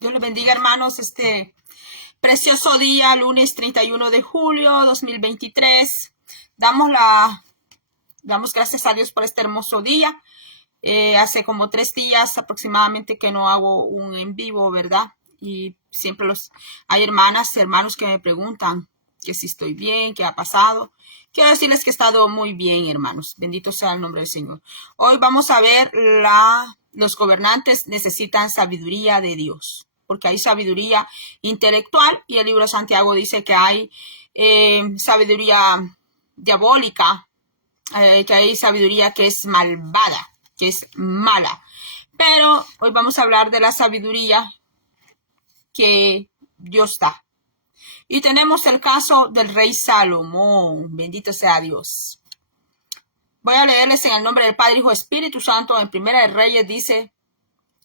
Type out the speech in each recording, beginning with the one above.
Dios les bendiga, hermanos, este precioso día, lunes 31 de julio 2023. Damos gracias a Dios por este hermoso día. Hace como 3 días aproximadamente que no hago un en vivo, ¿verdad? Y siempre hay hermanas y hermanos que me preguntan que si estoy bien, qué ha pasado. Quiero decirles que he estado muy bien, hermanos. Bendito sea el nombre del Señor. Hoy vamos a ver los gobernantes necesitan sabiduría de Dios, porque hay sabiduría intelectual y el libro de Santiago dice que hay sabiduría diabólica, que hay sabiduría que es malvada, que es mala. Pero hoy vamos a hablar de la sabiduría que Dios da. Y tenemos el caso del rey Salomón. Bendito sea Dios. Voy a leerles en el nombre del Padre, Hijo, Espíritu Santo. En Primera de Reyes dice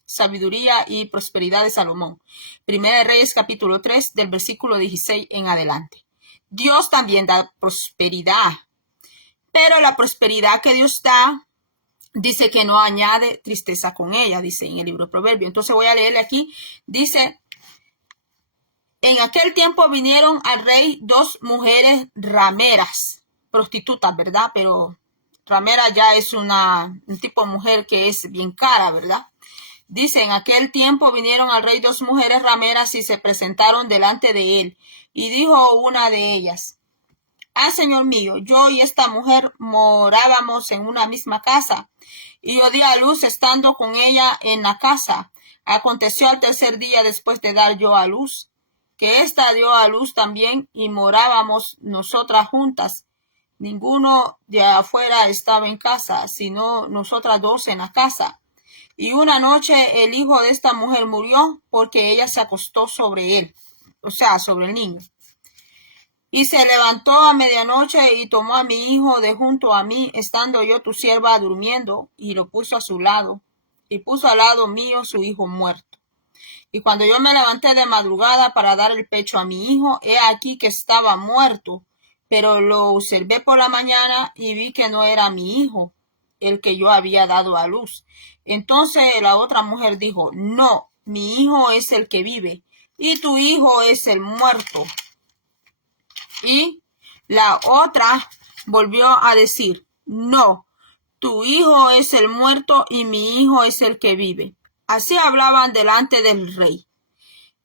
sabiduría y prosperidad de Salomón. Primera de Reyes capítulo 3 del versículo 16 en adelante. Dios también da prosperidad, pero la prosperidad que Dios da dice que no añade tristeza con ella, dice en el libro de Proverbios. Entonces voy a leerle aquí. Dice: en aquel tiempo vinieron al rey 2 mujeres rameras, prostitutas, ¿verdad? Pero ramera ya es un tipo de mujer que es bien cara, ¿verdad? Dice: en aquel tiempo vinieron al rey 2 mujeres rameras y se presentaron delante de él. Y dijo una de ellas: ah, señor mío, yo y esta mujer morábamos en una misma casa, y yo di a luz estando con ella en la casa. Aconteció al tercer día después de dar yo a luz, que ésta dio a luz también, y morábamos nosotras juntas. Ninguno de afuera estaba en casa, sino nosotras 2 en la casa. Y una noche el hijo de esta mujer murió, porque ella se acostó sobre él, o sea, sobre el niño. Y se levantó a medianoche y tomó a mi hijo de junto a mí, estando yo tu sierva durmiendo, y lo puso a su lado, y puso al lado mío su hijo muerto. Y cuando yo me levanté de madrugada para dar el pecho a mi hijo, he aquí que estaba muerto, pero lo observé por la mañana y vi que no era mi hijo, el que yo había dado a luz. Entonces la otra mujer dijo: no, mi hijo es el que vive, y tu hijo es el muerto. Y la otra volvió a decir: no, tu hijo es el muerto y mi hijo es el que vive. Así hablaban delante del rey.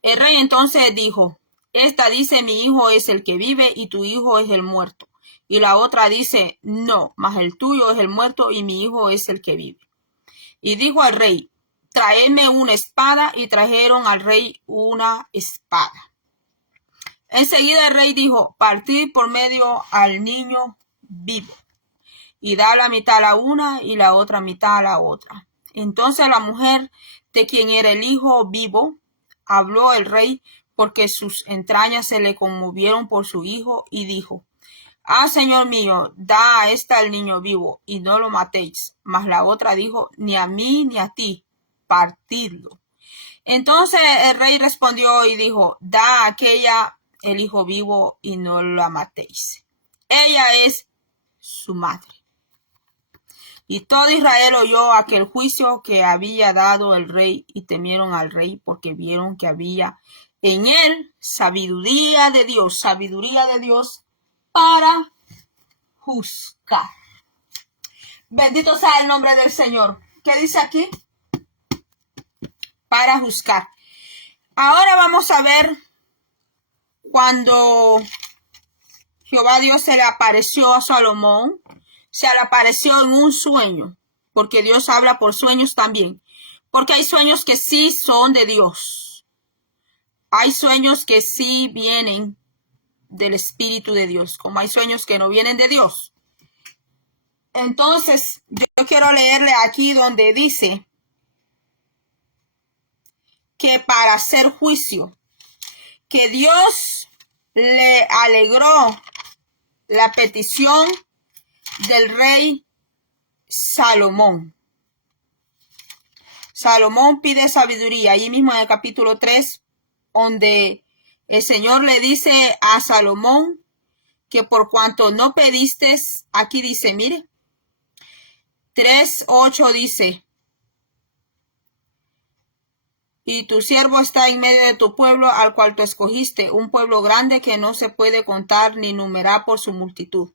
El rey entonces dijo: esta dice: mi hijo es el que vive y tu hijo es el muerto. Y la otra dice: no, mas el tuyo es el muerto y mi hijo es el que vive. Y dijo al rey: tráeme una espada. Y trajeron al rey una espada. Enseguida el rey dijo: partid por medio al niño vivo, y da la mitad a la una y la otra mitad a la otra. Entonces la mujer, de quien era el hijo vivo, habló el rey, porque sus entrañas se le conmovieron por su hijo, y dijo: ah, señor mío, da a esta el niño vivo, y no lo matéis. Mas la otra dijo: ni a mí ni a ti, partidlo. Entonces el rey respondió y dijo: da a aquella el hijo vivo y no la matéis. Ella es su madre. Y todo Israel oyó aquel juicio que había dado el rey, y temieron al rey, porque vieron que había en él sabiduría de Dios para juzgar. Bendito sea el nombre del Señor. ¿Qué dice aquí? Para juzgar. Ahora vamos a ver cuando Jehová Dios se le apareció a Salomón. Se le apareció en un sueño, porque Dios habla por sueños también, porque hay sueños que sí son de Dios, hay sueños que sí vienen del Espíritu de Dios, como hay sueños que no vienen de Dios. Entonces yo quiero leerle aquí donde dice que para hacer juicio, que Dios le alegró la petición del rey Salomón. Salomón pide sabiduría, ahí mismo en el capítulo 3, donde el Señor le dice a Salomón que por cuanto no pediste, aquí dice, mire, 3:8 dice: y tu siervo está en medio de tu pueblo, al cual tú escogiste, un pueblo grande que no se puede contar ni numerar por su multitud.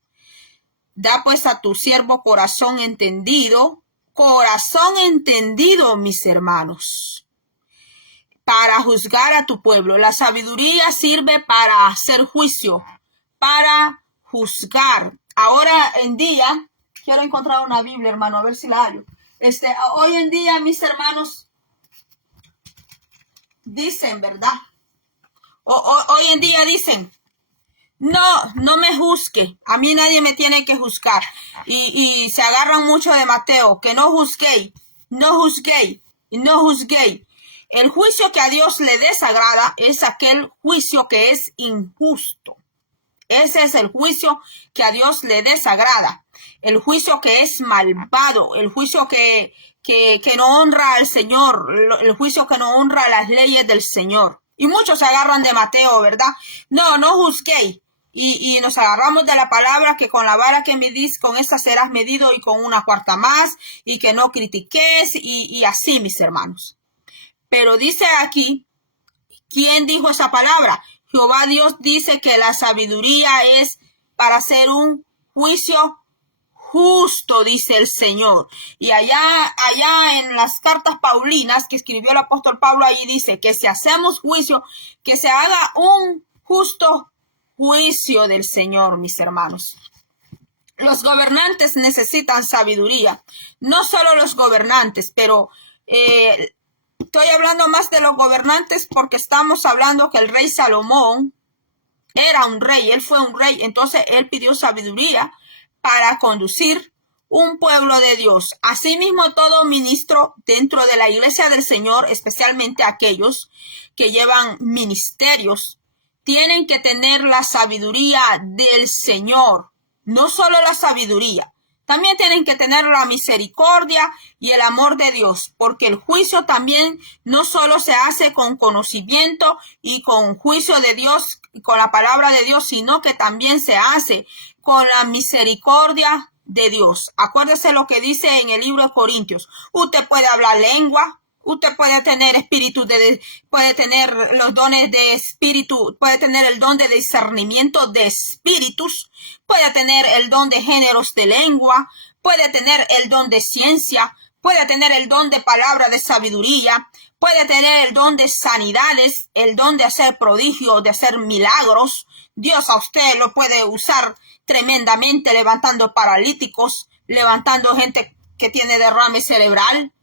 Da pues a tu siervo corazón entendido, mis hermanos, para juzgar a tu pueblo. La sabiduría sirve para hacer juicio, para juzgar. Ahora en día, quiero encontrar una Biblia, hermano, a ver si la hallo. Hoy en día, mis hermanos, dicen, ¿verdad? Hoy en día dicen, no me juzgue, a mí nadie me tiene que juzgar. Y se agarran mucho de Mateo, que no juzguéis. El juicio que a Dios le desagrada es aquel juicio que es injusto. Ese es el juicio que a Dios le desagrada. El juicio que es malvado, el juicio que no honra al Señor, el juicio que no honra las leyes del Señor. Y muchos se agarran de Mateo, ¿verdad? No juzguéis. Y nos agarramos de la palabra que con la vara que medís, con esa serás medido y con una cuarta más, y que no critiques, y así, mis hermanos. Pero dice aquí, ¿quién dijo esa palabra? Jehová Dios dice que la sabiduría es para hacer un juicio justo, dice el Señor. Y allá en las cartas paulinas que escribió el apóstol Pablo, allí dice que si hacemos juicio, que se haga un justo juicio del Señor, mis hermanos. Los gobernantes necesitan sabiduría. No solo los gobernantes, pero estoy hablando más de los gobernantes porque estamos hablando que el rey Salomón era un rey, él fue un rey, entonces él pidió sabiduría para conducir un pueblo de Dios. Asimismo, todo ministro dentro de la iglesia del Señor, especialmente aquellos que llevan ministerios, tienen que tener la sabiduría del Señor. No solo la sabiduría, también tienen que tener la misericordia y el amor de Dios, porque el juicio también no solo se hace con conocimiento y con juicio de Dios y con la palabra de Dios, sino que también se hace con la misericordia de Dios. Acuérdese lo que dice en el libro de Corintios. Usted puede hablar lengua, usted puede tener puede tener los dones de espíritu, puede tener el don de discernimiento de espíritus, puede tener el don de géneros de lengua, puede tener el don de ciencia, puede tener el don de palabra de sabiduría, puede tener el don de sanidades, el don de hacer prodigios, de hacer milagros. Dios a usted lo puede usar tremendamente levantando paralíticos, levantando gente que tiene derrame cerebral.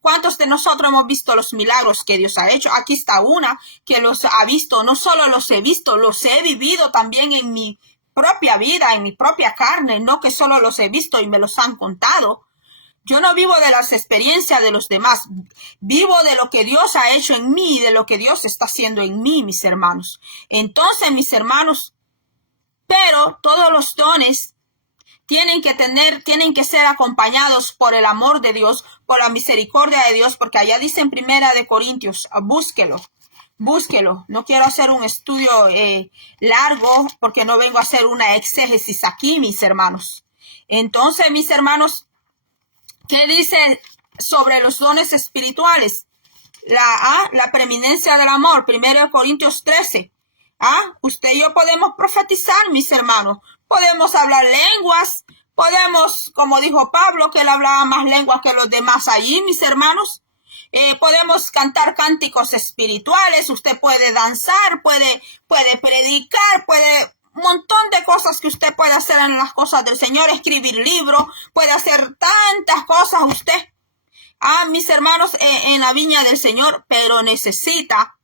¿Cuántos de nosotros hemos visto los milagros que Dios ha hecho? Aquí está una que los ha visto. No solo los he visto, los he vivido también en mi propia vida, en mi propia carne. No que solo los he visto y me los han contado. Yo no vivo de las experiencias de los demás. Vivo de lo que Dios ha hecho en mí y de lo que Dios está haciendo en mí, mis hermanos. Entonces, mis hermanos, pero todos los dones tienen que ser acompañados por el amor de Dios, por la misericordia de Dios, porque allá dice en Primera de Corintios, búsquelo. No quiero hacer un estudio largo, porque no vengo a hacer una exégesis aquí, mis hermanos. Entonces, mis hermanos, ¿qué dice sobre los dones espirituales? La preeminencia del amor, 1 Corintios 13. Usted y yo podemos profetizar, mis hermanos. Podemos hablar lenguas. Podemos, como dijo Pablo, que él hablaba más lenguas que los demás allí, mis hermanos. Podemos cantar cánticos espirituales. Usted puede danzar, puede predicar, un montón de cosas que usted puede hacer en las cosas del Señor. Escribir libros, puede hacer tantas cosas usted. Mis hermanos, en la viña del Señor, pero necesita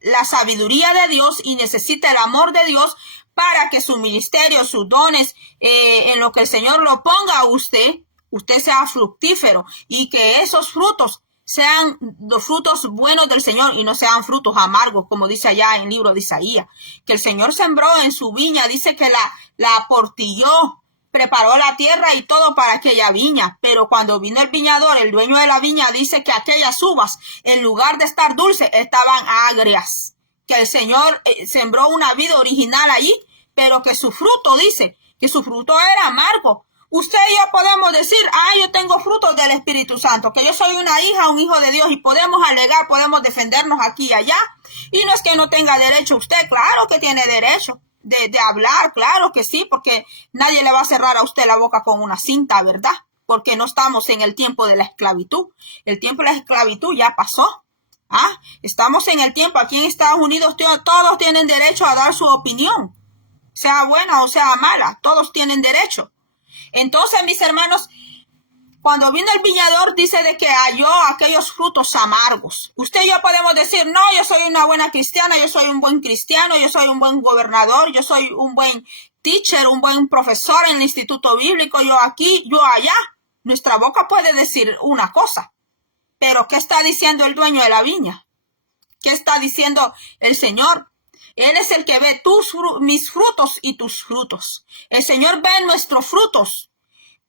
la sabiduría de Dios y necesita el amor de Dios para que su ministerio, sus dones, en lo que el Señor lo ponga a usted sea fructífero y que esos frutos sean los frutos buenos del Señor y no sean frutos amargos, como dice allá en el libro de Isaías. Que el Señor sembró en su viña, dice que la aportilló, preparó la tierra y todo para aquella viña, pero cuando vino el viñador, el dueño de la viña, dice que aquellas uvas, en lugar de estar dulces, estaban agrias, que el Señor sembró una vida original allí, pero que su fruto, dice, que su fruto era amargo. Usted y yo podemos decir, yo tengo frutos del Espíritu Santo, que yo soy una hija, un hijo de Dios, y podemos alegar, podemos defendernos aquí y allá. Y no es que no tenga derecho usted, claro que tiene derecho de hablar, claro que sí, porque nadie le va a cerrar a usted la boca con una cinta, ¿verdad? Porque no estamos en el tiempo de la esclavitud. El tiempo de la esclavitud ya pasó. Estamos en el tiempo, aquí en Estados Unidos, todos tienen derecho a dar su opinión, sea buena o sea mala, todos tienen derecho. Entonces, mis hermanos, cuando vino el viñador, dice de que halló aquellos frutos amargos. Usted y yo podemos decir, no, yo soy una buena cristiana, yo soy un buen cristiano, yo soy un buen gobernador, yo soy un buen teacher, un buen profesor en el instituto bíblico, yo aquí, yo allá. Nuestra boca puede decir una cosa, pero ¿qué está diciendo el dueño de la viña? ¿Qué está diciendo el Señor? Él es el que ve mis frutos y tus frutos. El Señor ve nuestros frutos.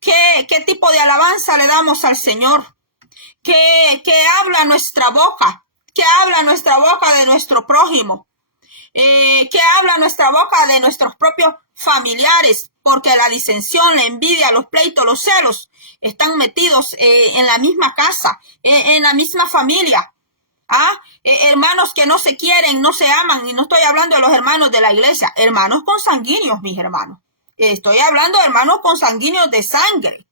¿Qué tipo de alabanza le damos al Señor? ¿Qué habla nuestra boca? ¿Qué habla nuestra boca de nuestro prójimo? ¿Qué habla nuestra boca de nuestros propios familiares? Porque la disensión, la envidia, los pleitos, los celos están metidos en la misma casa, en la misma familia. Hermanos que no se quieren, no se aman, y no estoy hablando de los hermanos de la iglesia, hermanos consanguíneos, mis hermanos. Estoy hablando de hermanos consanguíneos de sangre,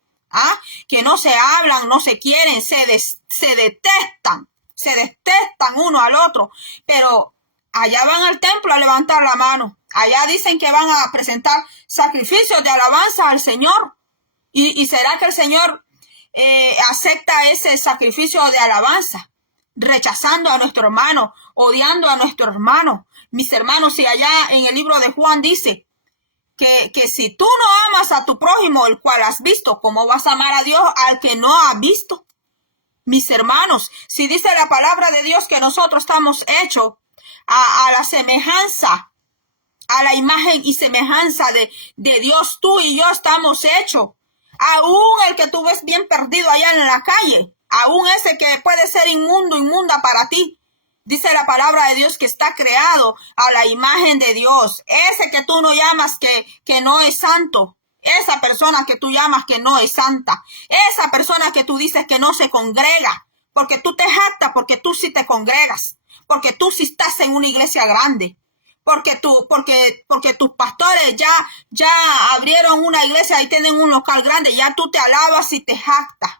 que no se hablan, no se quieren, se detestan uno al otro, pero allá van al templo a levantar la mano, allá dicen que van a presentar sacrificios de alabanza al Señor, y será que el Señor acepta ese sacrificio de alabanza, rechazando a nuestro hermano, odiando a nuestro hermano? Mis hermanos, y allá en el libro de Juan dice que si tú no amas a tu prójimo, el cual has visto, ¿cómo vas a amar a Dios al que no has visto? Mis hermanos, si dice la palabra de Dios que nosotros estamos hechos a la semejanza, a la imagen y semejanza de Dios, tú y yo estamos hechos. Aún el que tú ves bien perdido allá en la calle, aún ese que puede ser inmunda para ti, dice la palabra de Dios que está creado a la imagen de Dios. Ese que tú no llamas que no es santo, esa persona que tú llamas que no es santa, esa persona que tú dices que no se congrega, porque tú te jactas, porque tú sí te congregas, porque tú sí estás en una iglesia grande, porque tus pastores ya abrieron una iglesia y tienen un local grande, ya tú te alabas y te jactas.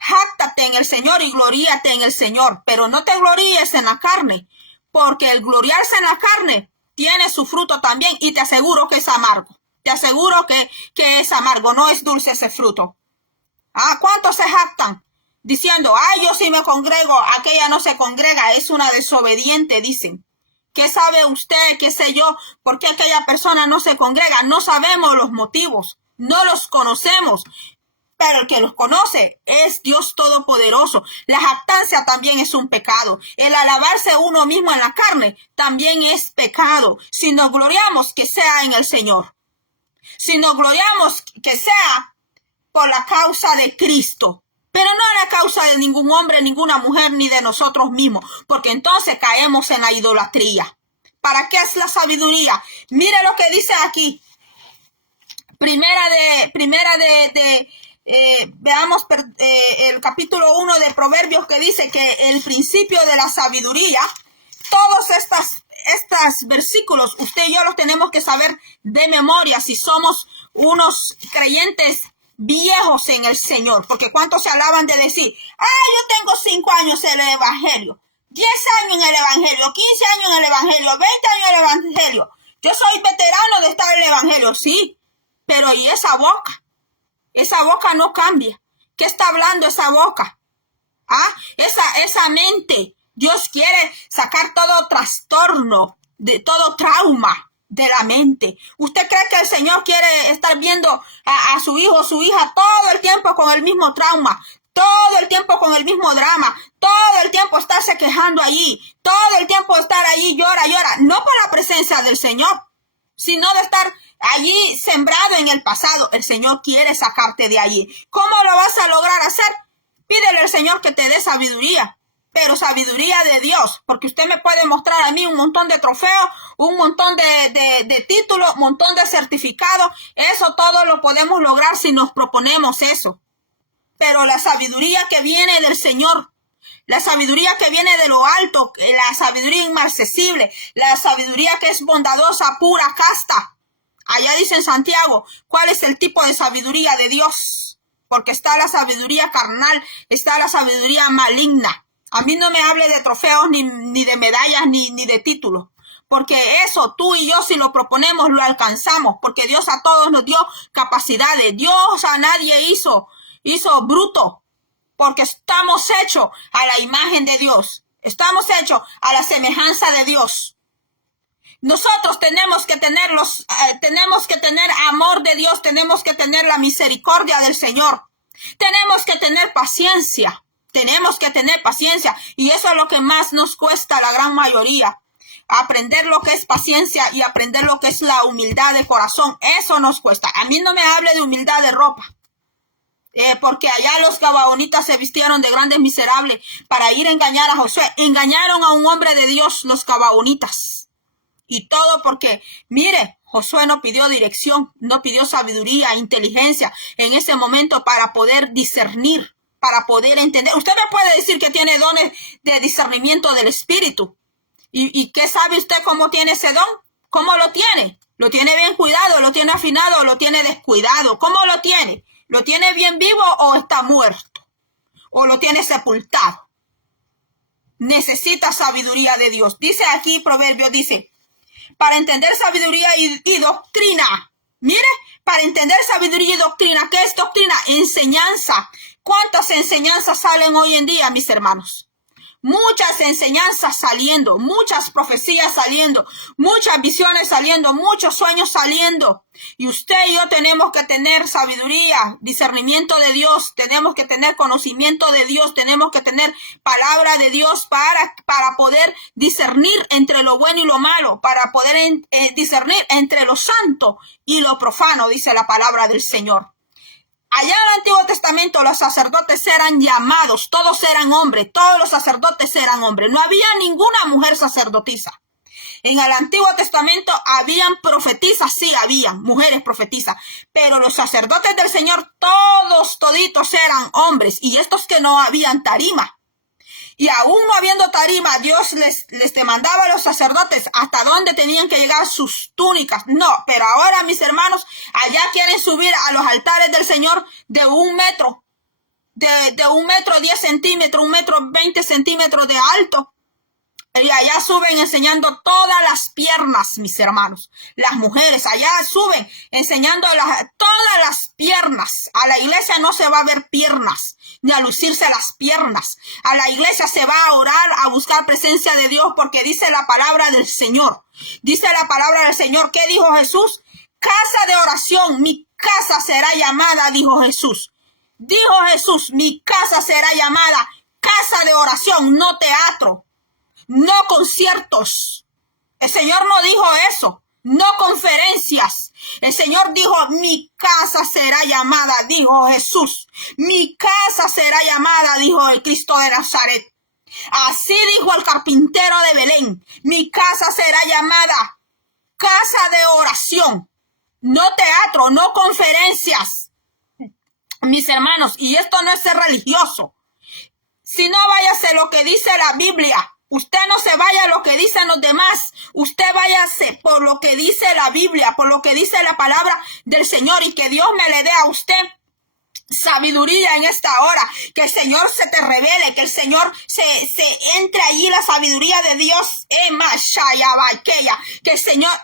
Jáctate en el Señor y gloríate en el Señor, pero no te gloríes en la carne, porque el gloriarse en la carne tiene su fruto también, y te aseguro que es amargo. Te aseguro que es amargo, no es dulce ese fruto. ¿Cuántos se jactan diciendo, yo sí me congrego, aquella no se congrega, es una desobediente, dicen? ¿Qué sabe usted, qué sé yo, por qué aquella persona no se congrega? No sabemos los motivos, no los conocemos. Pero el que los conoce es Dios Todopoderoso. La jactancia también es un pecado. El alabarse uno mismo en la carne también es pecado. Si nos gloriamos, que sea en el Señor. Si nos gloriamos, que sea por la causa de Cristo. Pero no la causa de ningún hombre, ninguna mujer, ni de nosotros mismos. Porque entonces caemos en la idolatría. ¿Para qué es la sabiduría? Mire lo que dice aquí. Veamos el capítulo 1 de Proverbios, que dice que el principio de la sabiduría, todos estos versículos, usted y yo los tenemos que saber de memoria si somos unos creyentes viejos en el Señor, porque ¿cuántos se alaban de decir, yo tengo 5 años en el Evangelio, 10 años en el Evangelio, 15 años en el Evangelio, 20 años en el Evangelio, yo soy veterano de estar en el Evangelio? Sí, pero ¿y esa boca? Esa boca no cambia. ¿Qué está hablando esa boca? Esa mente. Dios quiere sacar todo trastorno, de todo trauma de la mente. ¿Usted cree que el Señor quiere estar viendo a su hijo o su hija todo el tiempo con el mismo trauma, todo el tiempo con el mismo drama, todo el tiempo estarse quejando allí, todo el tiempo estar allí, llora? No por la presencia del Señor, sino de estar allí sembrado en el pasado. El Señor quiere sacarte de allí. ¿Cómo lo vas a lograr hacer? Pídele al Señor que te dé sabiduría. pero sabiduría de Dios, porque usted me puede mostrar a mí un montón de trofeos, un montón de títulos, un montón de certificados. Eso todo lo podemos lograr si nos proponemos eso. Pero la sabiduría que viene del Señor, la sabiduría que viene de lo alto, la sabiduría inmarcesible, la sabiduría que es bondadosa, pura, casta. Allá dice en Santiago, ¿cuál es el tipo de sabiduría de Dios? Porque está la sabiduría carnal, está la sabiduría maligna. A mí no me hable de trofeos, ni de medallas, ni de títulos. Porque eso, tú y yo, si lo proponemos, lo alcanzamos. Porque Dios a todos nos dio capacidades. Dios a nadie hizo bruto. Porque estamos hechos a la imagen de Dios. Estamos hechos a la semejanza de Dios. Nosotros tenemos que tener amor de Dios. Tenemos que tener la misericordia del Señor. Tenemos que tener paciencia. Tenemos que tener paciencia, y eso es lo que más nos cuesta a la gran mayoría. Aprender lo que es paciencia y aprender lo que es la humildad de corazón. Eso nos cuesta. A mí no me hable de humildad de ropa. Porque allá los gabaonitas se vistieron de grandes miserables para ir a engañar a Josué. Engañaron a un hombre de Dios, los gabaonitas. Y todo porque, mire, Josué no pidió dirección, no pidió sabiduría, inteligencia en ese momento para poder discernir, para poder entender. Usted me puede decir que tiene dones de discernimiento del Espíritu. ¿Y qué sabe usted cómo tiene ese don? ¿Cómo lo tiene? ¿Lo tiene bien cuidado? ¿Lo tiene afinado o lo tiene descuidado? ¿Cómo lo tiene? ¿Lo tiene bien vivo o está muerto? ¿O lo tiene sepultado? Necesita sabiduría de Dios. Dice aquí Proverbios, dice, para entender sabiduría y doctrina. Mire, para entender sabiduría y doctrina. ¿Qué es doctrina? Enseñanza. ¿Cuántas enseñanzas salen hoy en día, mis hermanos? Muchas enseñanzas saliendo, muchas profecías saliendo, muchas visiones saliendo, muchos sueños saliendo. Y usted y yo tenemos que tener sabiduría, discernimiento de Dios, tenemos que tener conocimiento de Dios, tenemos que tener palabra de Dios para poder discernir entre lo bueno y lo malo, para poder discernir entre lo santo y lo profano, dice la palabra del Señor. Allá en el Antiguo Testamento los sacerdotes eran llamados, todos eran hombres, todos los sacerdotes eran hombres. No había ninguna mujer sacerdotisa. En el Antiguo Testamento habían profetisas, sí, habían mujeres profetisas, pero los sacerdotes del Señor, toditos eran hombres, y estos que no habían tarima. Y aún no habiendo tarima, Dios les demandaba a los sacerdotes hasta dónde tenían que llegar sus túnicas. No, pero ahora, mis hermanos, allá quieren subir a los altares del Señor de 1 metro, de 1 metro 10 centímetros, 1 metro 20 centímetros de alto. Y allá suben enseñando todas las piernas, mis hermanos. Las mujeres allá suben enseñando todas las piernas. A la iglesia no se va a ver piernas, ni a lucirse las piernas. A la iglesia se va a orar, a buscar presencia de Dios, porque dice la palabra del Señor. Dice la palabra del Señor. ¿Qué dijo Jesús? Casa de oración, mi casa será llamada, dijo Jesús. Dijo Jesús, mi casa será llamada casa de oración, no teatro. No conciertos. El Señor no dijo eso. No conferencias. El Señor dijo, mi casa será llamada, dijo Jesús. Mi casa será llamada, dijo el Cristo de Nazaret. Así dijo el carpintero de Belén. Mi casa será llamada casa de oración. No teatro, no conferencias. Mis hermanos, y esto no es ser religioso. Si no, váyase lo que dice la Biblia. Usted no se vaya a lo que dicen los demás. Usted váyase por lo que dice la Biblia, por lo que dice la palabra del Señor, y que Dios me le dé a usted sabiduría en esta hora. Que el Señor se te revele, que el Señor se entre allí la sabiduría de Dios. Que el Señor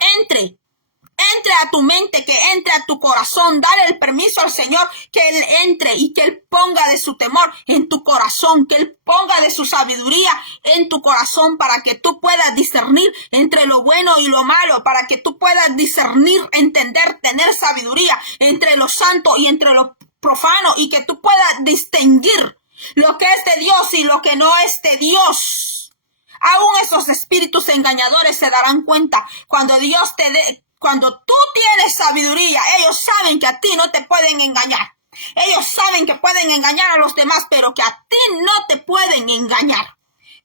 entre a tu mente, que entre a tu corazón. Dale el permiso al Señor que Él entre y que Él ponga de su temor en tu corazón, que Él ponga de su sabiduría en tu corazón, para que tú puedas discernir entre lo bueno y lo malo, para que tú puedas discernir, entender, tener sabiduría entre lo santo y entre lo profano, y que tú puedas distinguir lo que es de Dios y lo que no es de Dios. Aún esos espíritus engañadores se darán cuenta cuando Dios te dé. Cuando tú tienes sabiduría, ellos saben que a ti no te pueden engañar. Ellos saben que pueden engañar a los demás, pero que a ti no te pueden engañar.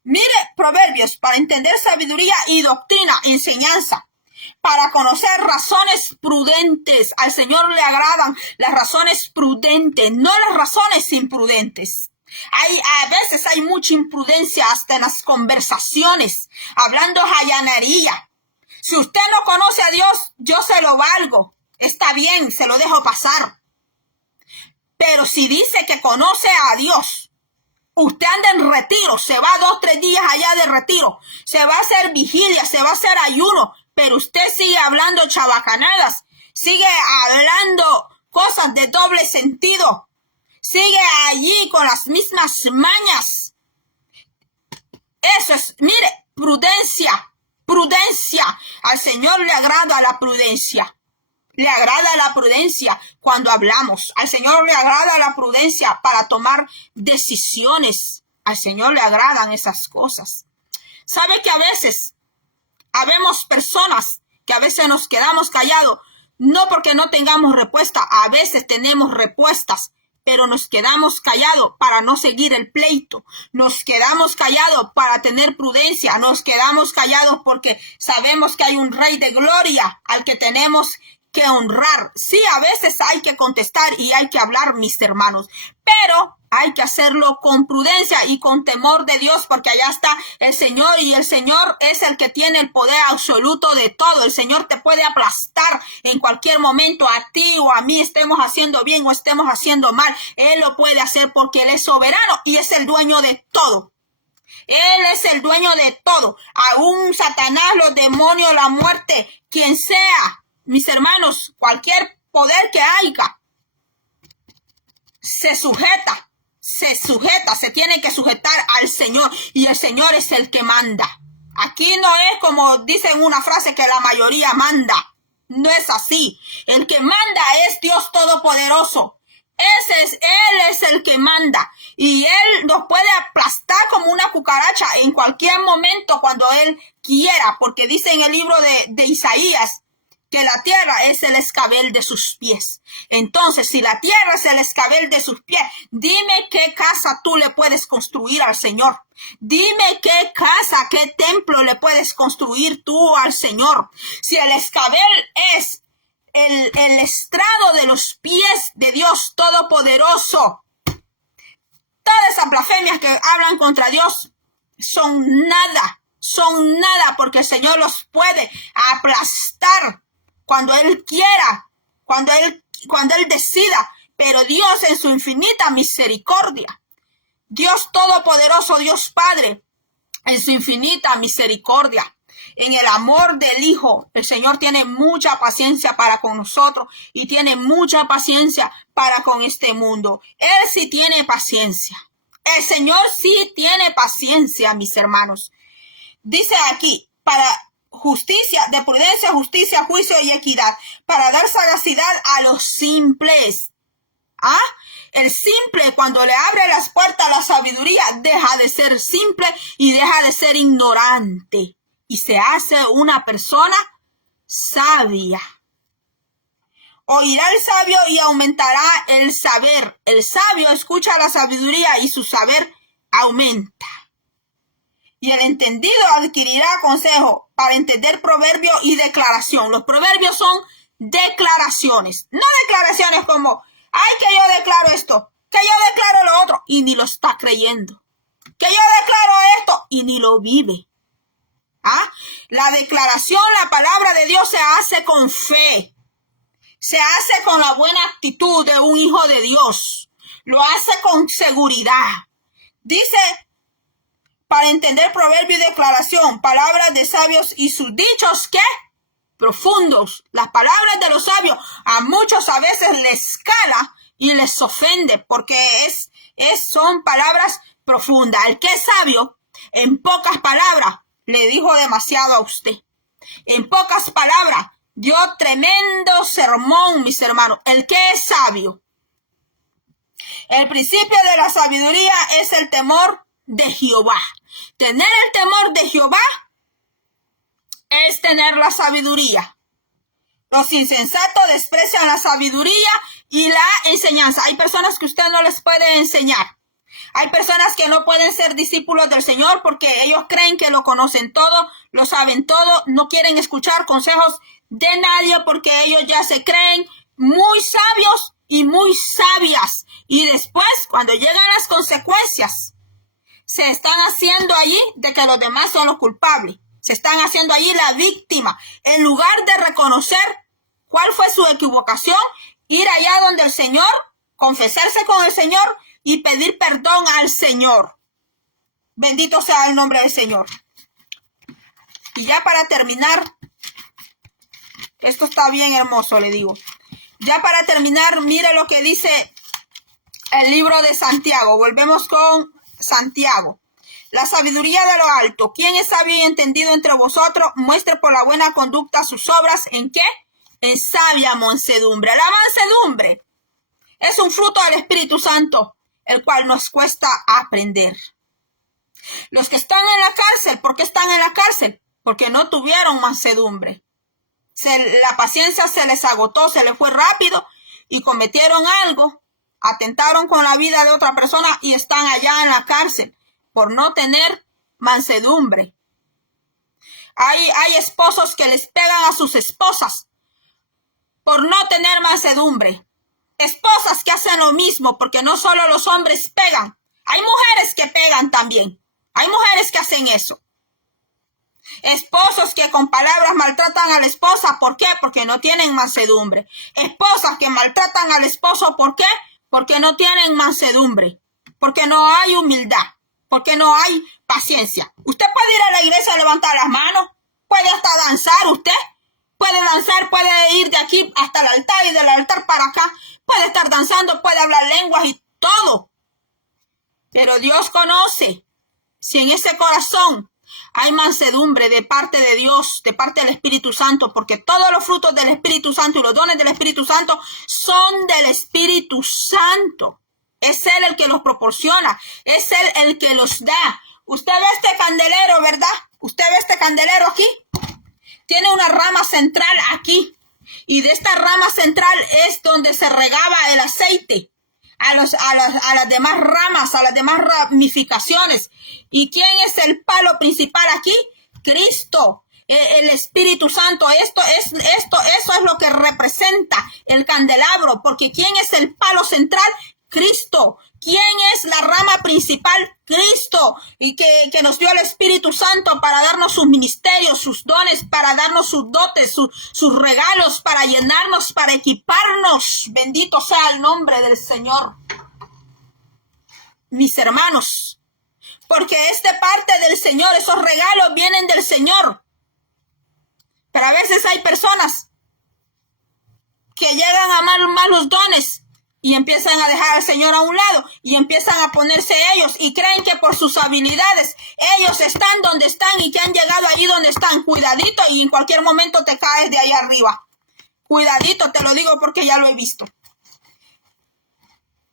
Mire Proverbios para entender sabiduría y doctrina, enseñanza, para conocer razones prudentes. Al Señor le agradan las razones prudentes, no las razones imprudentes. A veces hay mucha imprudencia hasta en las conversaciones, hablando jayanería. Si usted no conoce a Dios, yo se lo valgo. Está bien, se lo dejo pasar. Pero si dice que conoce a Dios, usted anda en retiro, se va 2 o 3 días allá de retiro, se va a hacer vigilia, se va a hacer ayuno, pero usted sigue hablando chabacanadas, sigue hablando cosas de doble sentido, sigue allí con las mismas mañas. Eso es, mire, prudencia, prudencia. Al Señor le agrada la prudencia. Le agrada la prudencia cuando hablamos. Al Señor le agrada la prudencia para tomar decisiones. Al Señor le agradan esas cosas. ¿Sabe que a veces habemos personas que a veces nos quedamos callados? No porque no tengamos respuesta. A veces tenemos respuestas, pero nos quedamos callados para no seguir el pleito. Nos quedamos callados para tener prudencia. Nos quedamos callados porque sabemos que hay un Rey de gloria al que tenemos que honrar. Sí, a veces hay que contestar y hay que hablar, mis hermanos, pero hay que hacerlo con prudencia y con temor de Dios, porque allá está el Señor y el Señor es el que tiene el poder absoluto de todo. El Señor te puede aplastar en cualquier momento, a ti o a mí, estemos haciendo bien o estemos haciendo mal. Él lo puede hacer porque Él es soberano y es el dueño de todo. Él es el dueño de todo. Aún Satanás, los demonios, la muerte, quien sea, mis hermanos, cualquier poder que haya, se tiene que sujetar al Señor, y el Señor es el que manda. Aquí no es como dicen una frase que la mayoría manda. No es así. El que manda es Dios Todopoderoso. Él es el que manda, y Él nos puede aplastar como una cucaracha en cualquier momento cuando Él quiera, porque dice en el libro de Isaías que la tierra es el escabel de sus pies. Entonces, si la tierra es el escabel de sus pies, dime qué casa tú le puedes construir al Señor. Dime qué casa, qué templo le puedes construir tú al Señor. Si el escabel es el estrado de los pies de Dios Todopoderoso, todas esas blasfemias que hablan contra Dios son nada, porque el Señor los puede aplastar cuando Él quiera, cuando Él decida. Pero Dios en su infinita misericordia, Dios Todopoderoso, Dios Padre, en su infinita misericordia, en el amor del Hijo, el Señor tiene mucha paciencia para con nosotros y tiene mucha paciencia para con este mundo. Él sí tiene paciencia. El Señor sí tiene paciencia, mis hermanos. Dice aquí, para justicia, de prudencia, justicia, juicio y equidad, para dar sagacidad a los simples. El simple, cuando le abre las puertas a la sabiduría, deja de ser simple y deja de ser ignorante, y se hace una persona sabia. Oirá el sabio y aumentará el saber. El sabio escucha la sabiduría y su saber aumenta. Y el entendido adquirirá consejo para entender proverbio y declaración. Los proverbios son declaraciones. No declaraciones como, ay, que yo declaro esto, que yo declaro lo otro, y ni lo está creyendo. Que yo declaro esto, y ni lo vive. La declaración, la palabra de Dios se hace con fe. Se hace con la buena actitud de un hijo de Dios. Lo hace con seguridad. Dice, para entender proverbio y declaración, palabras de sabios y sus dichos, ¿qué? Profundos. Las palabras de los sabios a muchos a veces les cala y les ofende, porque son palabras profundas. El que es sabio, en pocas palabras, le dijo demasiado a usted. En pocas palabras, dio tremendo sermón, mis hermanos. El que es sabio. El principio de la sabiduría es el temor de Jehová. Tener el temor de Jehová es tener la sabiduría. Los insensatos desprecian la sabiduría y la enseñanza. Hay personas que usted no les puede enseñar. Hay personas que no pueden ser discípulos del Señor porque ellos creen que lo conocen todo, lo saben todo, no quieren escuchar consejos de nadie porque ellos ya se creen muy sabios y muy sabias. Y después, cuando llegan las consecuencias, se están haciendo allí de que los demás son los culpables. Se están haciendo allí la víctima. En lugar de reconocer cuál fue su equivocación, ir allá donde el Señor, confesarse con el Señor y pedir perdón al Señor. Bendito sea el nombre del Señor. Y ya para terminar, esto está bien hermoso, le digo. Ya para terminar, mire lo que dice el libro de Santiago. Volvemos con Santiago. La sabiduría de lo alto. ¿Quién es sabio y entendido entre vosotros? Muestre por la buena conducta sus obras. ¿En qué? En sabia mansedumbre. La mansedumbre es un fruto del Espíritu Santo, el cual nos cuesta aprender. Los que están en la cárcel, ¿por qué están en la cárcel? Porque no tuvieron mansedumbre. La paciencia se les agotó, se les fue rápido y cometieron algo, atentaron con la vida de otra persona y están allá en la cárcel por no tener mansedumbre. Hay esposos que les pegan a sus esposas por no tener mansedumbre. Esposas que hacen lo mismo, porque no solo los hombres pegan. Hay mujeres que pegan también. Hay mujeres que hacen eso. Esposos que con palabras maltratan a la esposa. ¿Por qué? Porque no tienen mansedumbre. Esposas que maltratan al esposo. ¿Por qué? Porque no tienen mansedumbre. Porque no hay humildad. Porque no hay paciencia. Usted puede ir a la iglesia a levantar las manos. Puede hasta danzar usted. Puede danzar, puede ir de aquí hasta el altar y del altar para acá. Puede estar danzando, puede hablar lenguas y todo. Pero Dios conoce si en ese corazón hay mansedumbre de parte de Dios, de parte del Espíritu Santo, porque todos los frutos del Espíritu Santo y los dones del Espíritu Santo son del Espíritu Santo. Es Él el que los proporciona, es Él el que los da. Usted ve este candelero, ¿verdad? Usted ve este candelero aquí. Tiene una rama central aquí. Y de esta rama central es donde se regaba el aceite a las demás ramas, a las demás ramificaciones. ¿Y quién es el palo principal aquí? Cristo, el Espíritu Santo. Eso es lo que representa el candelabro. Porque ¿quién es el palo central? Cristo. ¿Quién es la rama principal? Cristo. Y que nos dio el Espíritu Santo para darnos sus ministerios, sus dones, para darnos sus dotes, sus regalos, para llenarnos, para equiparnos. Bendito sea el nombre del Señor. Mis hermanos, porque es de parte del Señor, esos regalos vienen del Señor. Pero a veces hay personas que llegan a amar más los dones y empiezan a dejar al Señor a un lado y empiezan a ponerse ellos y creen que por sus habilidades ellos están donde están y que han llegado allí donde están. Cuidadito, y en cualquier momento te caes de ahí arriba. Cuidadito, te lo digo porque ya lo he visto.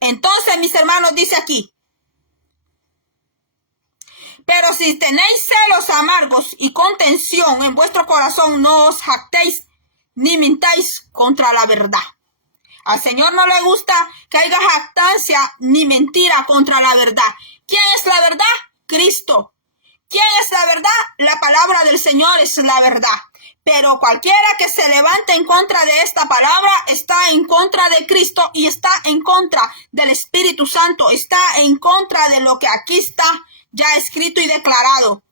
Entonces, mis hermanos, dice aquí: pero si tenéis celos amargos y contención en vuestro corazón, no os jactéis ni mintáis contra la verdad. Al Señor no le gusta que haya jactancia ni mentira contra la verdad. ¿Quién es la verdad? Cristo. ¿Quién es la verdad? La palabra del Señor es la verdad. Pero cualquiera que se levante en contra de esta palabra está en contra de Cristo y está en contra del Espíritu Santo. Está en contra de lo que aquí está ya escrito y declarado.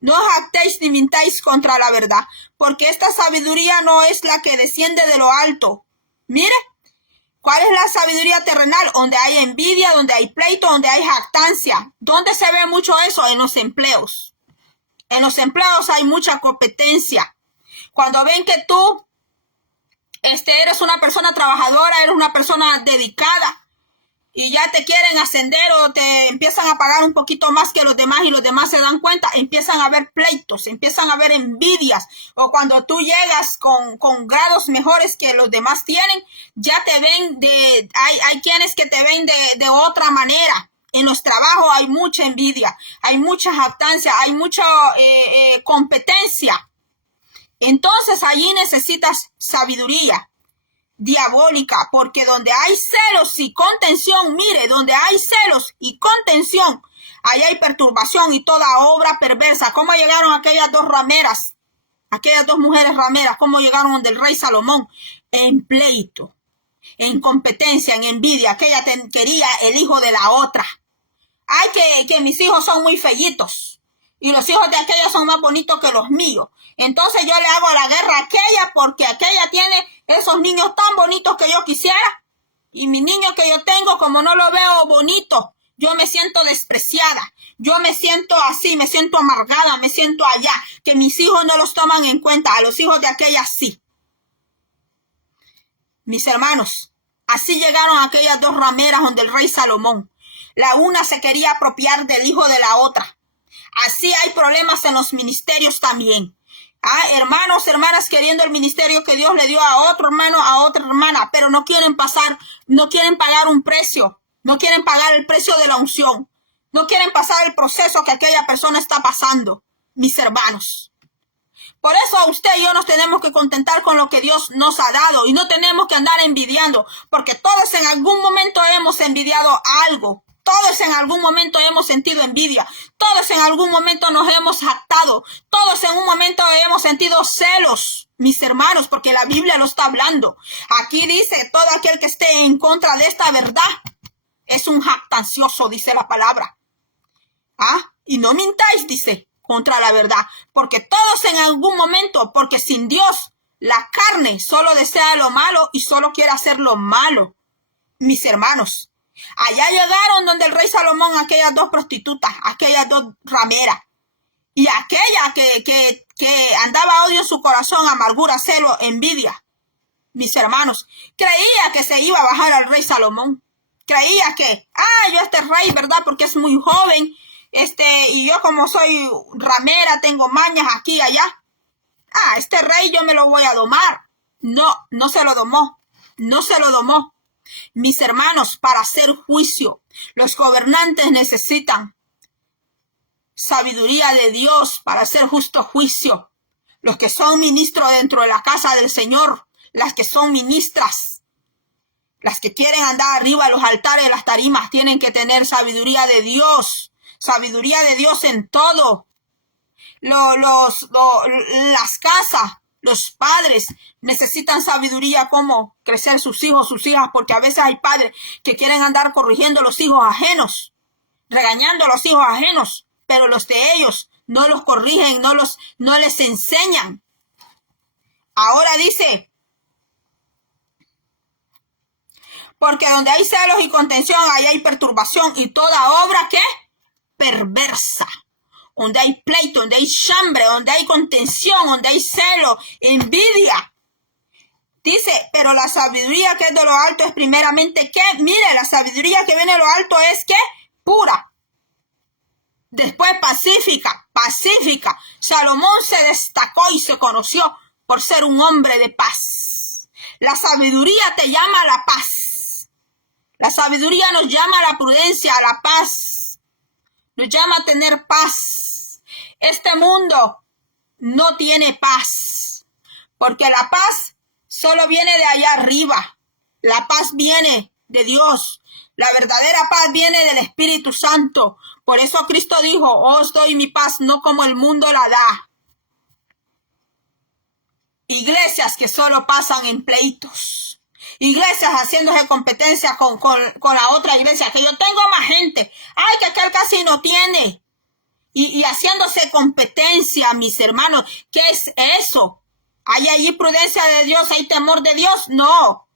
No jactéis ni mintáis contra la verdad, porque esta sabiduría no es la que desciende de lo alto. Mire, ¿cuál es la sabiduría terrenal? Donde hay envidia, donde hay pleito, donde hay jactancia. ¿Dónde se ve mucho eso? En los empleos. En los empleos hay mucha competencia. Cuando ven que tú eres una persona trabajadora, eres una persona dedicada, y ya te quieren ascender o te empiezan a pagar un poquito más que los demás y los demás se dan cuenta, empiezan a haber pleitos, empiezan a haber envidias. O cuando tú llegas con grados mejores que los demás tienen, ya te ven hay quienes que te ven de otra manera. En los trabajos hay mucha envidia, hay mucha jactancia, hay mucha competencia. Entonces allí necesitas sabiduría. diabólica, porque donde hay celos y contención, mire, donde hay celos y contención, allá hay perturbación y toda obra perversa. ¿Cómo llegaron aquellas dos rameras, aquellas dos mujeres rameras? ¿Cómo llegaron del rey Salomón? En pleito, en competencia, en envidia. Aquella quería el hijo de la otra. Ay, que mis hijos son muy fellitos y los hijos de aquella son más bonitos que los míos. Entonces yo le hago la guerra a aquella porque aquella tiene esos niños tan bonitos que yo quisiera. Y mi niño que yo tengo, como no lo veo bonito, yo me siento despreciada. Yo me siento así, me siento amargada, me siento allá. Que mis hijos no los toman en cuenta, a los hijos de aquella sí. Mis hermanos, así llegaron aquellas dos rameras donde el rey Salomón. La una se quería apropiar del hijo de la otra. Así hay problemas en los ministerios también. Hermanos, hermanas queriendo el ministerio que Dios le dio a otro hermano, a otra hermana, pero no quieren pagar un precio, no quieren pagar el precio de la unción, no quieren pasar el proceso que aquella persona está pasando, mis hermanos. Por eso usted y yo nos tenemos que contentar con lo que Dios nos ha dado y no tenemos que andar envidiando, porque todos en algún momento hemos envidiado algo. Todos en algún momento hemos sentido envidia. Todos en algún momento nos hemos jactado. Todos en un momento hemos sentido celos, mis hermanos, porque la Biblia lo está hablando. Aquí dice, todo aquel que esté en contra de esta verdad es un jactancioso, dice la palabra. Y no mintáis, dice, contra la verdad. Porque todos en algún momento, porque sin Dios, la carne solo desea lo malo y solo quiere hacer lo malo, mis hermanos. Allá llegaron donde el rey Salomón aquellas dos prostitutas, aquellas dos rameras. Y aquella que andaba odio en su corazón, amargura, celo, envidia. Mis hermanos, creía que se iba a bajar al rey Salomón. Creía que, yo este rey, ¿verdad? Porque es muy joven. Y yo como soy ramera, tengo mañas aquí y allá. Este rey yo me lo voy a domar. No, no se lo domó. No se lo domó. Mis hermanos, para hacer juicio, los gobernantes necesitan sabiduría de Dios para hacer justo juicio. Los que son ministros dentro de la casa del Señor, las que son ministras, las que quieren andar arriba de los altares de las tarimas, tienen que tener sabiduría de Dios en todo. Las casas, los padres necesitan sabiduría cómo crecer sus hijos, sus hijas, porque a veces hay padres que quieren andar corrigiendo a los hijos ajenos, regañando a los hijos ajenos, pero los de ellos no los corrigen, no les enseñan. Ahora dice, porque donde hay celos y contención, ahí hay perturbación y toda obra, ¿qué? Perversa. Donde hay pleito, donde hay chambre, donde hay contención, donde hay celo, envidia. Dice, pero la sabiduría que es de lo alto es primeramente ¿qué? Mire, la sabiduría que viene de lo alto es ¿qué? Pura. Después pacífica. Salomón se destacó y se conoció por ser un hombre de paz. La sabiduría te llama a la paz. La sabiduría nos llama a la prudencia, a la paz. Nos llama a tener paz. Este mundo no tiene paz, porque la paz solo viene de allá arriba. La paz viene de Dios. La verdadera paz viene del Espíritu Santo. Por eso Cristo dijo, os doy mi paz, no como el mundo la da. Iglesias que solo pasan en pleitos. Iglesias haciéndose competencia con la otra iglesia, que yo tengo más gente. Ay, que aquel casi no tiene. Y haciéndose competencia, mis hermanos. ¿Qué es eso? ¿Hay allí prudencia de Dios? ¿Hay temor de Dios? No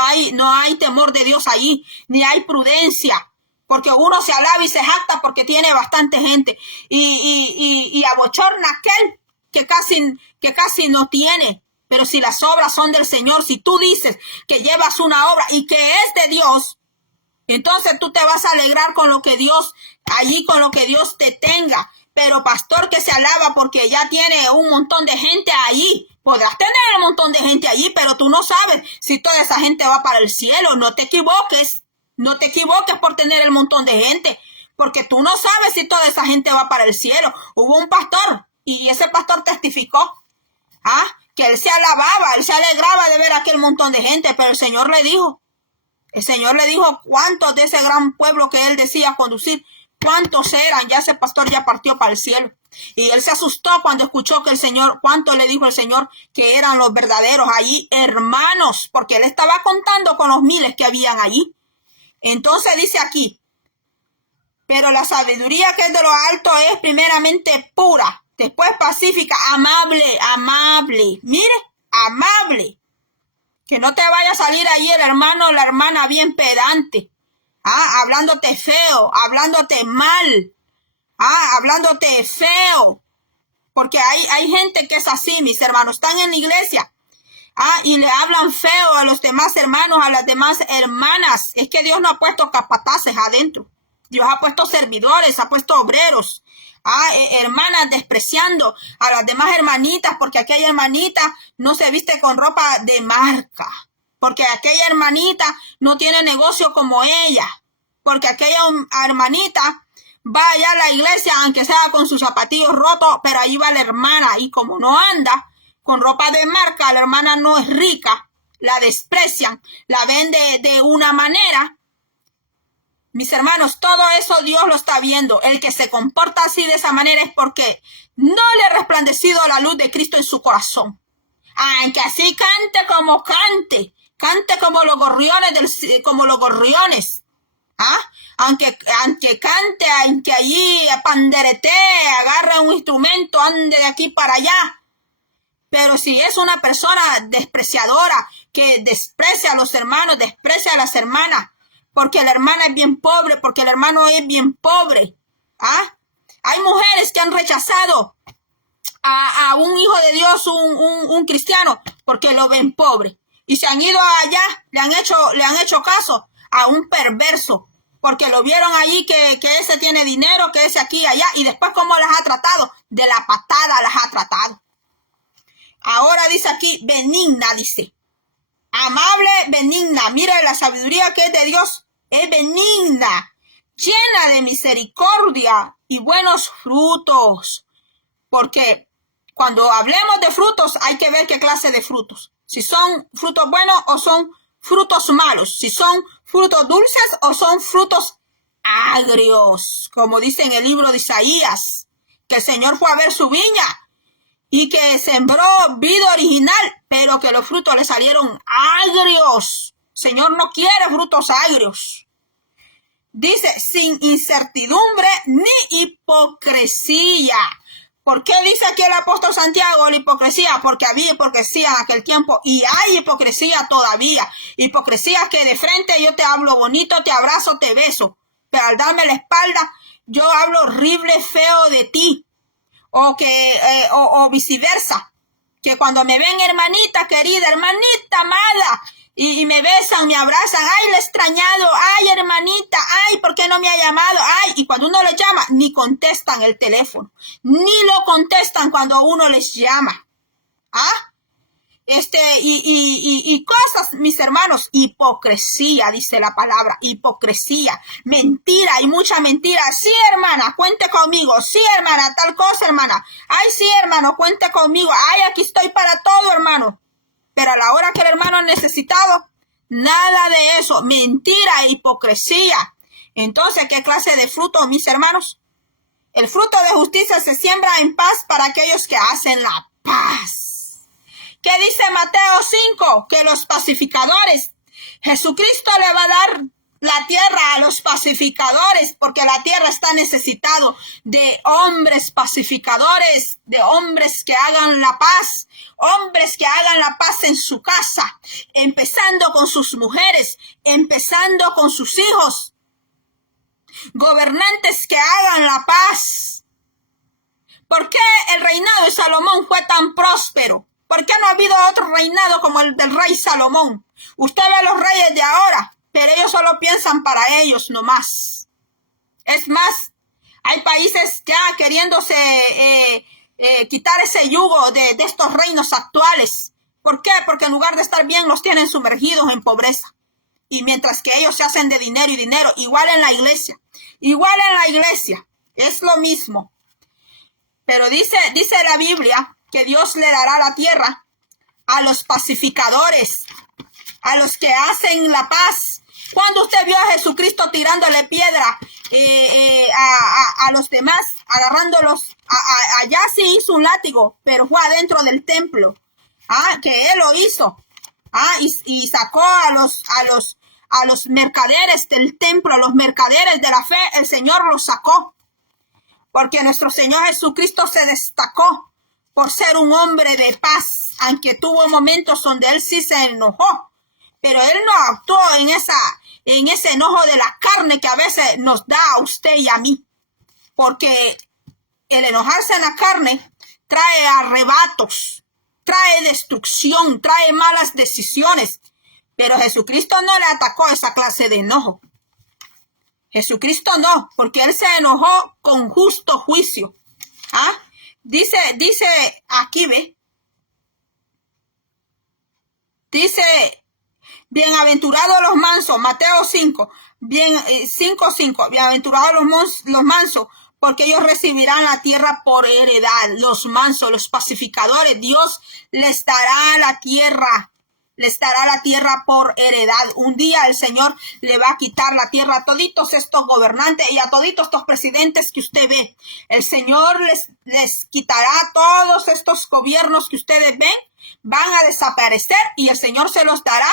hay temor de Dios allí, ni hay prudencia. Porque uno se alaba y se jacta porque tiene bastante gente. Y abochorna aquel que casi no tiene. Pero si las obras son del Señor, si tú dices que llevas una obra y que es de Dios, entonces tú te vas a alegrar con lo que Dios, allí con lo que Dios te tenga. Pero pastor que se alaba porque ya tiene un montón de gente allí. Podrás tener un montón de gente allí, pero tú no sabes si toda esa gente va para el cielo. No te equivoques. No te equivoques por tener el montón de gente, porque tú no sabes si toda esa gente va para el cielo. Hubo un pastor y ese pastor testificó que él se alababa, él se alegraba de ver a aquel montón de gente, pero el Señor le dijo cuántos de ese gran pueblo que él decía conducir, cuántos eran. Ya ese pastor ya partió para el cielo. Y él se asustó cuando escuchó que el Señor, cuánto le dijo el Señor que eran los verdaderos allí hermanos, porque él estaba contando con los miles que habían allí. Entonces dice aquí, pero la sabiduría que es de lo alto es primeramente pura, después pacífica, amable, mire, amable. Que no te vaya a salir ahí el hermano o la hermana bien pedante, hablándote feo, hablándote mal, hablándote feo, porque hay gente que es así, mis hermanos, están en la iglesia, y le hablan feo a los demás hermanos, a las demás hermanas. Es que Dios no ha puesto capataces adentro, Dios ha puesto servidores, ha puesto obreros, hermanas despreciando a las demás hermanitas, porque aquella hermanita no se viste con ropa de marca, porque aquella hermanita no tiene negocio como ella, porque aquella hermanita va allá a la iglesia, aunque sea con sus zapatillos rotos, pero ahí va la hermana, y como no anda con ropa de marca, la hermana no es rica, la desprecian, la ven de una manera. Mis hermanos, todo eso Dios lo está viendo. El que se comporta así de esa manera es porque no le ha resplandecido la luz de Cristo en su corazón. Aunque así cante como los gorriones, aunque cante, aunque allí panderetee, agarre un instrumento, ande de aquí para allá. Pero si es una persona despreciadora, que desprecia a los hermanos, desprecia a las hermanas, porque la hermana es bien pobre, porque el hermano es bien pobre. Hay mujeres que han rechazado a un hijo de Dios, un cristiano, porque lo ven pobre. Y se han ido allá, le han hecho caso a un perverso, porque lo vieron allí que ese tiene dinero, que ese aquí y allá, y después cómo las ha tratado, de la patada las ha tratado. Ahora dice aquí, benigna, dice. Amable, benigna. Mira la sabiduría que es de Dios. Es benigna, llena de misericordia y buenos frutos. Porque cuando hablemos de frutos, hay que ver qué clase de frutos. Si son frutos buenos o son frutos malos. Si son frutos dulces o son frutos agrios. Como dice en el libro de Isaías, que el Señor fue a ver su viña y que sembró vida original, pero que los frutos le salieron agrios. El Señor no quiere frutos agrios. Dice, sin incertidumbre ni hipocresía. ¿Por qué dice aquí el apóstol Santiago la hipocresía? Porque había hipocresía en aquel tiempo y hay hipocresía todavía. Hipocresía que de frente yo te hablo bonito, te abrazo, te beso, pero al darme la espalda yo hablo horrible, feo de ti. O viceversa, que cuando me ven hermanita querida, hermanita amada, y me besan, me abrazan, ay, le he extrañado, ay, hermanita, ay, ¿por qué no me ha llamado? Ay, y cuando uno le llama, ni contestan el teléfono, ni lo contestan cuando uno les llama. Y cosas, mis hermanos, hipocresía, dice la palabra, hipocresía, mentira, y mucha mentira. Sí, hermana, cuente conmigo. Sí, hermana, tal cosa, hermana. Ay, sí, hermano, cuente conmigo. Ay, aquí estoy para todo, hermano. Pero a la hora que el hermano ha necesitado, nada de eso. Mentira e hipocresía. Entonces, ¿qué clase de fruto, mis hermanos? El fruto de justicia se siembra en paz para aquellos que hacen la paz. ¿Qué dice Mateo 5? Que los pacificadores, Jesucristo le va a dar la tierra a los pacificadores, porque la tierra está necesitado de hombres pacificadores, de hombres que hagan la paz en su casa, empezando con sus mujeres, empezando con sus hijos, gobernantes que hagan la paz. ¿Por qué el reinado de Salomón fue tan próspero? ¿Por qué no ha habido otro reinado como el del rey Salomón? Usted ve a los reyes de ahora, pero ellos solo piensan para ellos nomás. Es más, hay países ya queriéndose quitar ese yugo de estos reinos actuales. ¿Por qué? Porque en lugar de estar bien, los tienen sumergidos en pobreza. Y mientras que ellos se hacen de dinero y dinero, igual en la iglesia, es lo mismo. Pero dice la Biblia que Dios le dará la tierra a los pacificadores, a los que hacen la paz. Cuando usted vio a Jesucristo tirándole piedra a los demás, agarrándolos, allá sí hizo un látigo, pero fue adentro del templo, que él lo hizo, y sacó a los mercaderes del templo, los mercaderes de la fe, el Señor los sacó, porque nuestro Señor Jesucristo se destacó por ser un hombre de paz, aunque tuvo momentos donde él sí se enojó, pero él no actuó en ese enojo de la carne que a veces nos da a usted y a mí, porque el enojarse en la carne trae arrebatos, trae destrucción, trae malas decisiones, pero Jesucristo no le atacó esa clase de enojo. Jesucristo no, porque él se enojó con justo juicio. Dice aquí, ve. Dice, bienaventurados los mansos, Mateo 5, 5:5, bienaventurados los mansos, porque ellos recibirán la tierra por heredad. Los mansos, los pacificadores, Dios les dará la tierra por heredad. Un día el Señor le va a quitar la tierra a toditos estos gobernantes y a toditos estos presidentes que usted ve. El Señor les quitará todos estos gobiernos que ustedes ven, van a desaparecer y el Señor se los dará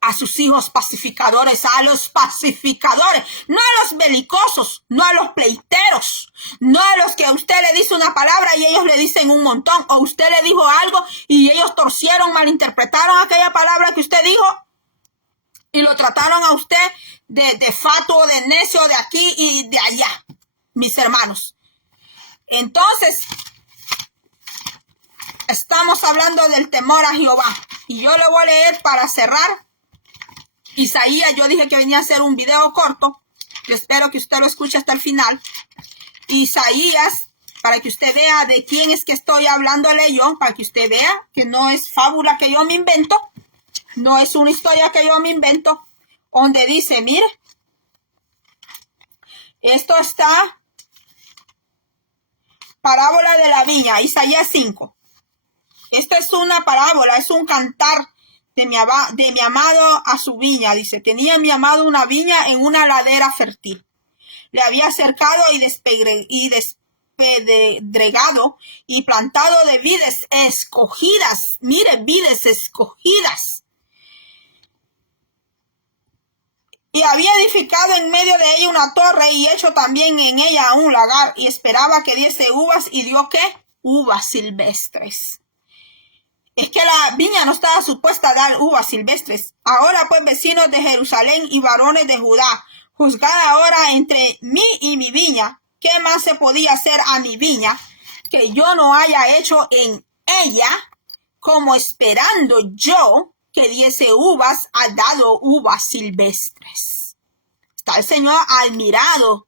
a sus hijos pacificadores, a los pacificadores, no a los belicosos, no a los pleiteros, no a los que a usted le dice una palabra y ellos le dicen un montón, o usted le dijo algo y ellos torcieron, malinterpretaron aquella palabra que usted dijo y lo trataron a usted de fatuo, de necio, de aquí y de allá, mis hermanos. Entonces, estamos hablando del temor a Jehová y yo le voy a leer para cerrar Isaías. Yo dije que venía a hacer un video corto. Yo espero que usted lo escuche hasta el final. Isaías, para que usted vea de quién es que estoy hablándole yo, para que usted vea que no es fábula que yo me invento, no es una historia que yo me invento, donde dice, mire, esto está, parábola de la viña, Isaías 5. Esta es una parábola, es un cantar de mi amado a su viña. Dice, tenía mi amado una viña en una ladera fértil. Le había cercado y despedregado y plantado de vides escogidas. Mire, vides escogidas. Y había edificado en medio de ella una torre y hecho también en ella un lagar y esperaba que diese uvas y dio ¿qué? Uvas silvestres. Es que la viña no estaba supuesta a dar uvas silvestres. Ahora pues, vecinos de Jerusalén y varones de Judá, juzgad ahora entre mí y mi viña. ¿Qué más se podía hacer a mi viña que yo no haya hecho en ella, como esperando yo que diese uvas, ha dado uvas silvestres? Está el Señor admirado,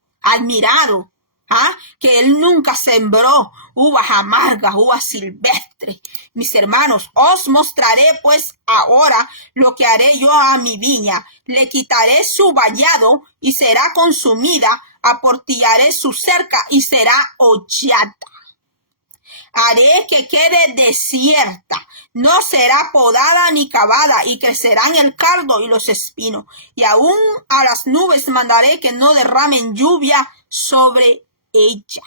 que él nunca sembró uvas amargas, uvas silvestres. Mis hermanos, os mostraré pues ahora lo que haré yo a mi viña. Le quitaré su vallado y será consumida, aportillaré su cerca y será hollada. Haré que quede desierta, no será podada ni cavada, y crecerán el cardo y los espinos. Y aún a las nubes mandaré que no derramen lluvia sobre ella.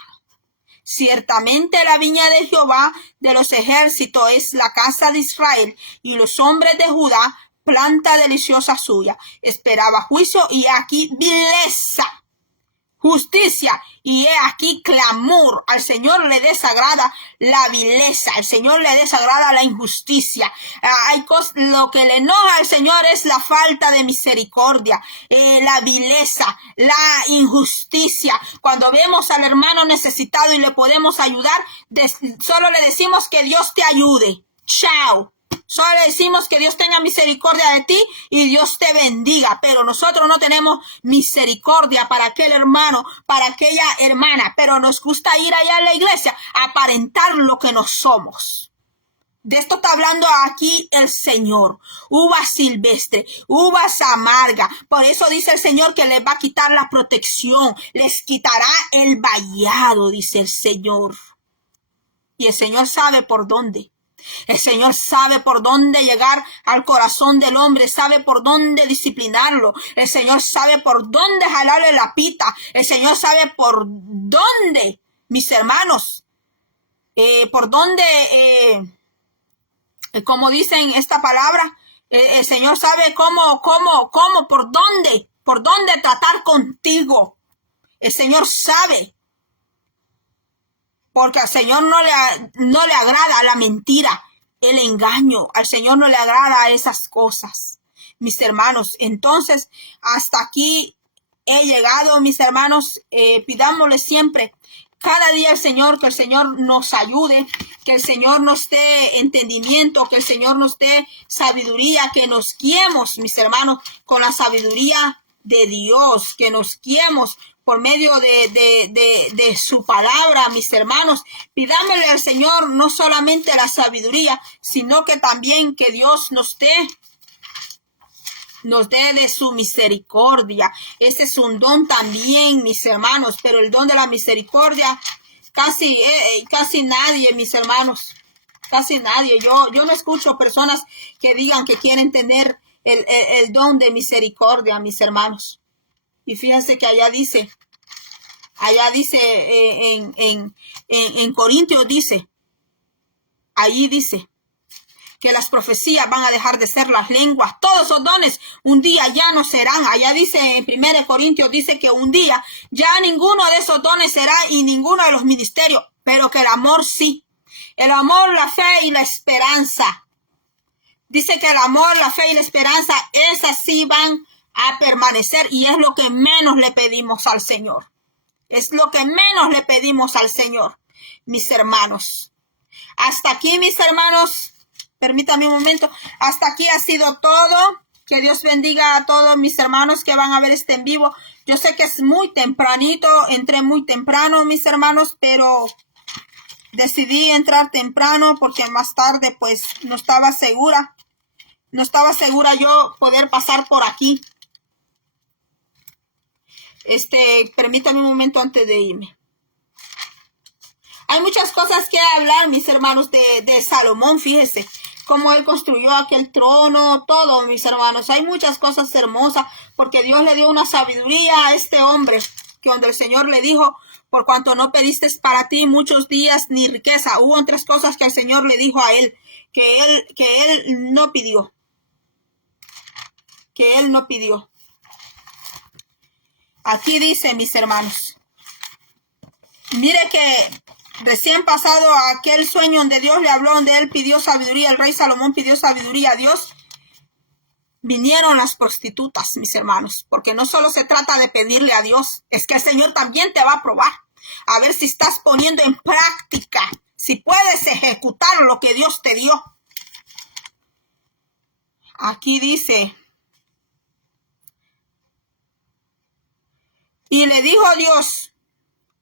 Ciertamente la viña de Jehová de los ejércitos es la casa de Israel, y los hombres de Judá, planta deliciosa suya. Esperaba juicio, y aquí vileza, justicia, y he aquí clamor. Al Señor le desagrada la vileza, al Señor le desagrada la injusticia. Lo que le enoja al Señor es la falta de misericordia, la vileza, la injusticia. Cuando vemos al hermano necesitado y le podemos ayudar, solo le decimos que Dios te ayude. Chao. Solo le decimos que Dios tenga misericordia de ti y Dios te bendiga, pero nosotros no tenemos misericordia para aquel hermano, para aquella hermana, pero nos gusta ir allá a la iglesia a aparentar lo que no somos. De esto está hablando aquí el Señor. Uvas silvestre, uvas amargas. Por eso dice el Señor que les va a quitar la protección, les quitará el vallado, dice el Señor. Y el Señor sabe por dónde. El Señor sabe por dónde llegar al corazón del hombre, sabe por dónde disciplinarlo. El Señor sabe por dónde jalarle la pita. El Señor sabe por dónde, mis hermanos, por dónde, como dicen esta palabra, el Señor sabe por dónde tratar contigo. El Señor sabe. Porque al Señor no le agrada la mentira, el engaño. Al Señor no le agrada esas cosas, mis hermanos. Entonces, hasta aquí he llegado, mis hermanos. Pidámosle siempre, cada día al Señor, que el Señor nos ayude, que el Señor nos dé entendimiento, que el Señor nos dé sabiduría, que nos guiemos, mis hermanos, con la sabiduría de Dios, que nos guiemos por medio de su palabra, mis hermanos. Pidámosle al Señor no solamente la sabiduría, sino que también que Dios nos dé de su misericordia. Ese es un don también, mis hermanos, pero el don de la misericordia casi nadie, mis hermanos, casi nadie. Yo no escucho personas que digan que quieren tener el don de misericordia, mis hermanos. Y fíjense que allá dice en Corintios allí dice que las profecías van a dejar de ser las lenguas. Todos esos dones un día ya no serán. Allá dice en 1 Corintios, dice que un día ya ninguno de esos dones será y ninguno de los ministerios, pero que el amor sí. El amor, la fe y la esperanza. Dice que el amor, la fe y la esperanza, esas sí van a permanecer, y es lo que menos le pedimos al Señor. Es lo que menos le pedimos al Señor, mis hermanos. Hasta aquí, mis hermanos, permítanme un momento. Hasta aquí ha sido todo. Que Dios bendiga a todos mis hermanos que van a ver este en vivo. Yo sé que es muy tempranito, entré muy temprano, mis hermanos, pero decidí entrar temprano porque más tarde pues no estaba segura yo poder pasar por aquí. Permítame un momento antes de irme. Hay muchas cosas que hablar, mis hermanos, de Salomón. Fíjese cómo él construyó aquel trono, todo, mis hermanos. Hay muchas cosas hermosas, porque Dios le dio una sabiduría a este hombre, que donde el Señor le dijo, por cuanto no pediste para ti muchos días ni riqueza. Hubo 3 cosas que el Señor le dijo a él, que él no pidió. Que él no pidió. Aquí dice, mis hermanos, mire que recién pasado aquel sueño donde Dios le habló, donde él pidió sabiduría, el rey Salomón pidió sabiduría a Dios, vinieron las prostitutas, mis hermanos, porque no solo se trata de pedirle a Dios, es que el Señor también te va a probar, a ver si estás poniendo en práctica, si puedes ejecutar lo que Dios te dio. Aquí dice, y le dijo Dios,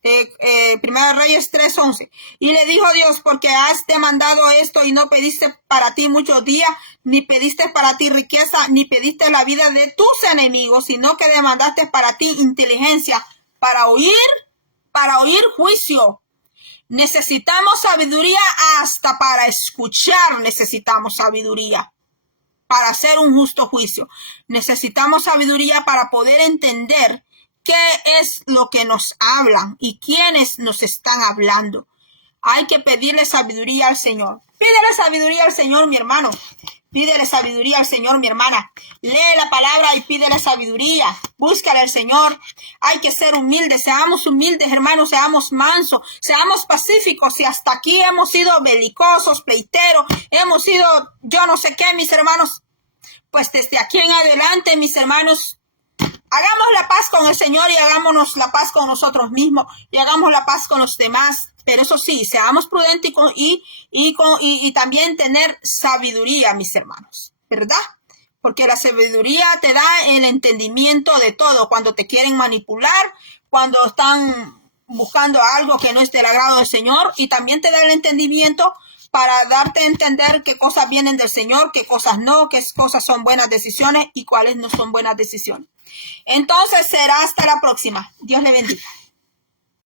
1 Reyes 3:11, y le dijo Dios, porque has demandado esto y no pediste para ti muchos días, ni pediste para ti riqueza, ni pediste la vida de tus enemigos, sino que demandaste para ti inteligencia, para oír juicio. Necesitamos sabiduría, hasta para escuchar necesitamos sabiduría, para hacer un justo juicio. Necesitamos sabiduría para poder entender qué es lo que nos hablan y quiénes nos están hablando. Hay que pedirle sabiduría al Señor. Pídele sabiduría al Señor, mi hermano. Pídele sabiduría al Señor, mi hermana. Lee la palabra y pídele sabiduría. Búscale al Señor. Hay que ser humildes. Seamos humildes, hermanos. Seamos mansos. Seamos pacíficos. Si hasta aquí hemos sido belicosos, pleiteros, hemos sido yo no sé qué, mis hermanos, pues desde aquí en adelante, mis hermanos, hagamos la paz con el Señor y hagámonos la paz con nosotros mismos y hagamos la paz con los demás. Pero eso sí, seamos prudentes y también tener sabiduría, mis hermanos, ¿verdad? Porque la sabiduría te da el entendimiento de todo. Cuando te quieren manipular, cuando están buscando algo que no es del agrado del Señor, y también te da el entendimiento para darte a entender qué cosas vienen del Señor, qué cosas no, qué cosas son buenas decisiones y cuáles no son buenas decisiones. Entonces será hasta la próxima. Dios le bendiga.